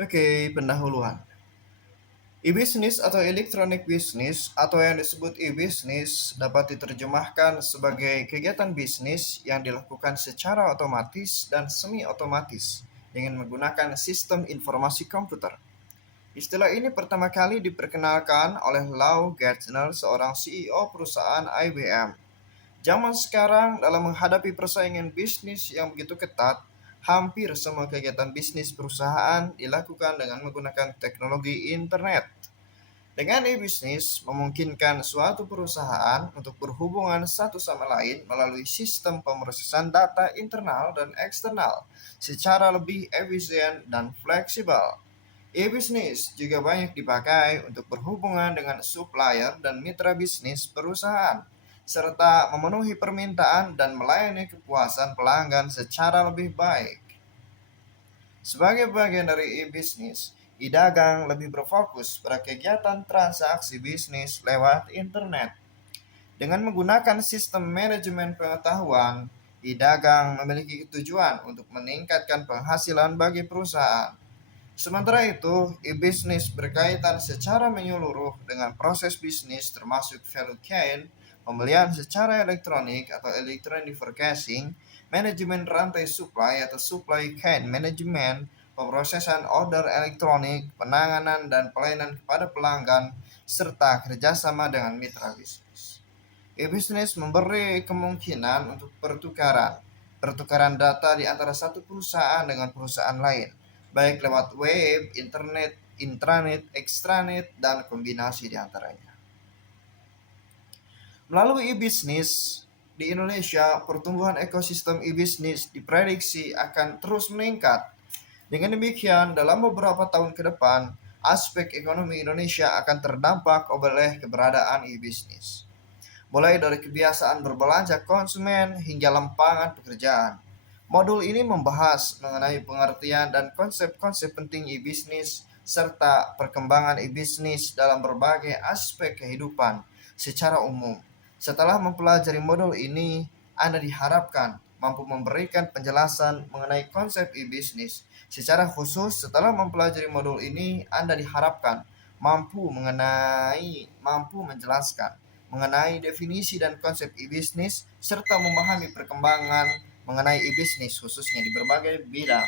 Oke, pendahuluan. E-business atau electronic business atau yang disebut e-business dapat diterjemahkan sebagai kegiatan bisnis yang dilakukan secara otomatis dan semi-otomatis dengan menggunakan sistem informasi komputer. Istilah ini pertama kali diperkenalkan oleh Lou Gertner, seorang CEO perusahaan IBM. Zaman sekarang, dalam menghadapi persaingan bisnis yang begitu ketat, hampir semua kegiatan bisnis perusahaan dilakukan dengan menggunakan teknologi internet. Dengan e-bisnis memungkinkan suatu perusahaan untuk berhubungan satu sama lain melalui sistem pemrosesan data internal dan eksternal secara lebih efisien dan fleksibel. E-bisnis juga banyak dipakai untuk berhubungan dengan supplier dan mitra bisnis perusahaan, serta memenuhi permintaan dan melayani kepuasan pelanggan secara lebih baik. Sebagai bagian dari e-bisnis, e-dagang lebih berfokus pada kegiatan transaksi bisnis lewat internet. Dengan menggunakan sistem manajemen pengetahuan, e-dagang memiliki tujuan untuk meningkatkan penghasilan bagi perusahaan. Sementara itu, e-bisnis berkaitan secara menyeluruh dengan proses bisnis termasuk value chain, pembelian secara elektronik atau electronic forecasting, manajemen rantai supply atau supply chain management, pemrosesan order elektronik, penanganan dan pelayanan kepada pelanggan, serta kerjasama dengan mitra bisnis. E-bisnis memberi kemungkinan untuk pertukaran data di antara satu perusahaan dengan perusahaan lain, baik lewat web, internet, intranet, extranet, dan kombinasi di antaranya. Melalui e-bisnis, di Indonesia, pertumbuhan ekosistem e-bisnis diprediksi akan terus meningkat. Dengan demikian, dalam beberapa tahun ke depan, aspek ekonomi Indonesia akan terdampak oleh keberadaan e-bisnis. Mulai dari kebiasaan berbelanja konsumen hingga lempangan pekerjaan. Modul ini membahas mengenai pengertian dan konsep-konsep penting e-bisnis serta perkembangan e-bisnis dalam berbagai aspek kehidupan secara umum. Setelah mempelajari modul ini, Anda diharapkan mampu memberikan penjelasan mengenai konsep e-bisnis. Secara khusus, setelah mempelajari modul ini, Anda diharapkan mampu menjelaskan mengenai definisi dan konsep e-bisnis serta memahami perkembangan mengenai e-bisnis khususnya di berbagai bidang.